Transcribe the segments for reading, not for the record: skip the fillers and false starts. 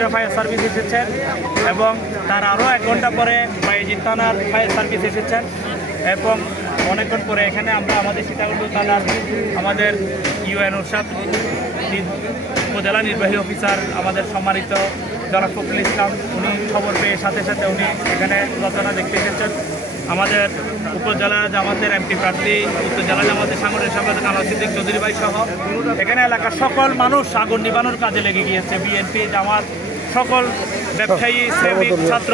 চৌধুরীরা fire service এসেছেন এবং তার আরও 1 ঘন্টা পরে বায়েজিদ থানার ফায়ার সার্ভিস এসেছেন এবং অনেকক্ষণ পরে এখানে আমরা আমাদের সীতাকুণ্ড থানার আমাদের ইউএনওর সাথে উপজেলা নির্বাহী অফিসার আমাদের সম্মানিত জনাব ফখরুল ইসলাম উনি খবর পেয়ে সাথে সাথে উনি এখানে ঘটনা দেখতে এসেছেন। আমাদের উপজেলা জামাতের এমপি প্রার্থী উত্তর জেলা জামাতের সাংগঠনিক সম্পাদক আনোয়ার সিদ্দিক চৌধুরী ভাই সহ এখানে এলাকার সকল মানুষ আগুন নিবানোর কাজে লেগে গিয়েছে। বিএনপি জামাত সকল ব্যবসায়ী শ্রমিক ছাত্র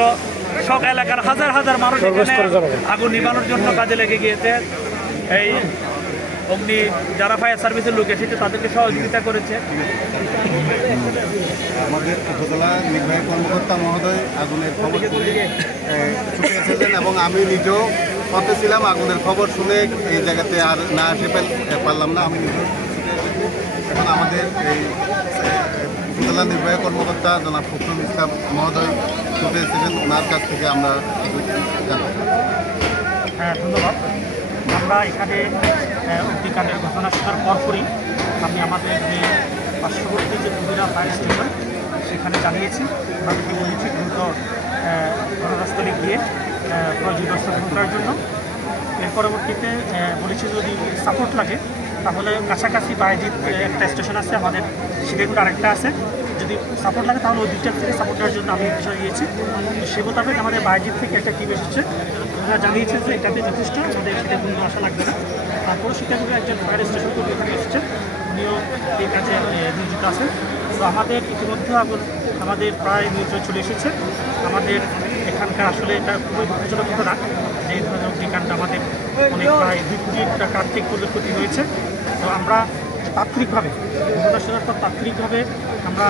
সব এলাকার হাজার হাজার মানুষ এখানে আগুন নিবানোর জন্য কাজে লেগে গিয়েছে। এই অগ্নি যারা ফায়ার সার্ভিসের লোক এসেছে তাদেরকে সহযোগিতা করেছে। আমাদের উপজেলা নির্বাহী কর্মকর্তা মহোদয় আগুনের খবর শুনে ছুটে এসেছেন এবং আমি নিজেও পথে ছিলাম। আগুনের খবর শুনে এই জায়গাতে আর না আসে পারলাম না, আমি নিজেও এখন আমাদের এই উপজেলা নির্বাহী কর্মকর্তা জনাব ফখরুল ইসলাম মহোদয় ছুটে এসেছেন, ওনার কাছ থেকে আমরা জানাই। হ্যাঁ, ধন্যবাদ। আমরা এখানে অগ্নিকাণ্ডের ঘটনা শোনার পরপরই আমি আমাদের যে পার্শ্ববর্তী যে কুমিরা ফায়ার স্টেশন সেখানে জানিয়েছি, তাদেরকে বলেছি দ্রুত ঘটনাস্থলে গিয়ে প্রয়োজনীয় ব্যবস্থা গ্রহণ করার জন্য। এর পরবর্তীতে বলেছি যদি সাপোর্ট লাগে তাহলে কাছাকাছি বায়েজিদ একটা স্টেশন আছে, আমাদের সীতাকুণ্ড আরেকটা আছে, যদি সাপোর্ট লাগে তাহলে ওই দুইটার থেকে সাপোর্ট দেওয়ার জন্য আমি বিষয় দিয়েছি। সে মোতাবেক আমাদের বায়েজিদ থেকে একটা টিম এসেছে, ওনারা জানিয়েছেন যে এটাতে যথেষ্ট, আমাদের সীতাকুণ্ড আসা লাগবে না। তারপরে সীতাকুণ্ডে একজন ফায়ার স্টেশন কর্মী এখানে এসেছেন, উনিও এই কাজে নিয়োজিত আছেন। তো আমাদের ইতিমধ্যে আমাদের প্রায় নিয়ন্ত্রণ চলে এসেছে। আমাদের এখানকার আসলে এটা খুবই দুঃখজনক ঘটনা যে এই ধরনের অগ্নিকাণ্ড আমাদের অনেক প্রায় 2 কোটি টাকা আর্থিক ক্ষতি হয়েছে। তো আমরা তাৎক্ষণিকভাবে ঘটনা শোনার পর তাৎক্ষণিকভাবে আমরা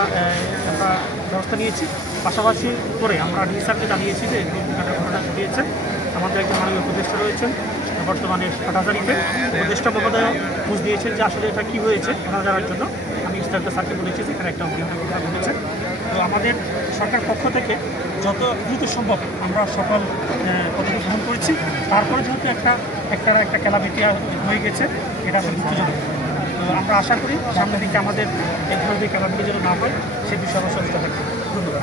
ব্যবস্থা নিয়েছি। পাশাপাশি করে আমরা ডিএসআরকে জানিয়েছি যে অগ্নিকাণ্ডের ঘটনা ঘটিয়েছে। আমাদের একজন মাননীয় উপদেষ্টা রয়েছেন বর্তমানে হাটহাজারীতে, উপদেষ্টা মহোদয় বুঝ দিয়েছেন যে আসলে এটা কী হয়েছে ঘটনা জানার জন্য। আমি ইস্তারকে স্যারকে বলেছি যে এখানে একটা অগ্নিকাণ্ড ঘটেছে। তো আমাদের সরকার পক্ষ থেকে যত দ্রুত সম্ভব আমরা সকল পদক্ষেপ গ্রহণ করেছি। তারপরে যেহেতু একটা ক্যালামিটি হয়ে গেছে, এটা আসলে দুঃখজনক। তো আমরা আশা করি সামনের দিকে আমাদের এই ধরনের ক্যালামিটি যেন না হয় সে বিষয়ে আমরা সচেতন থাকবো। ধন্যবাদ।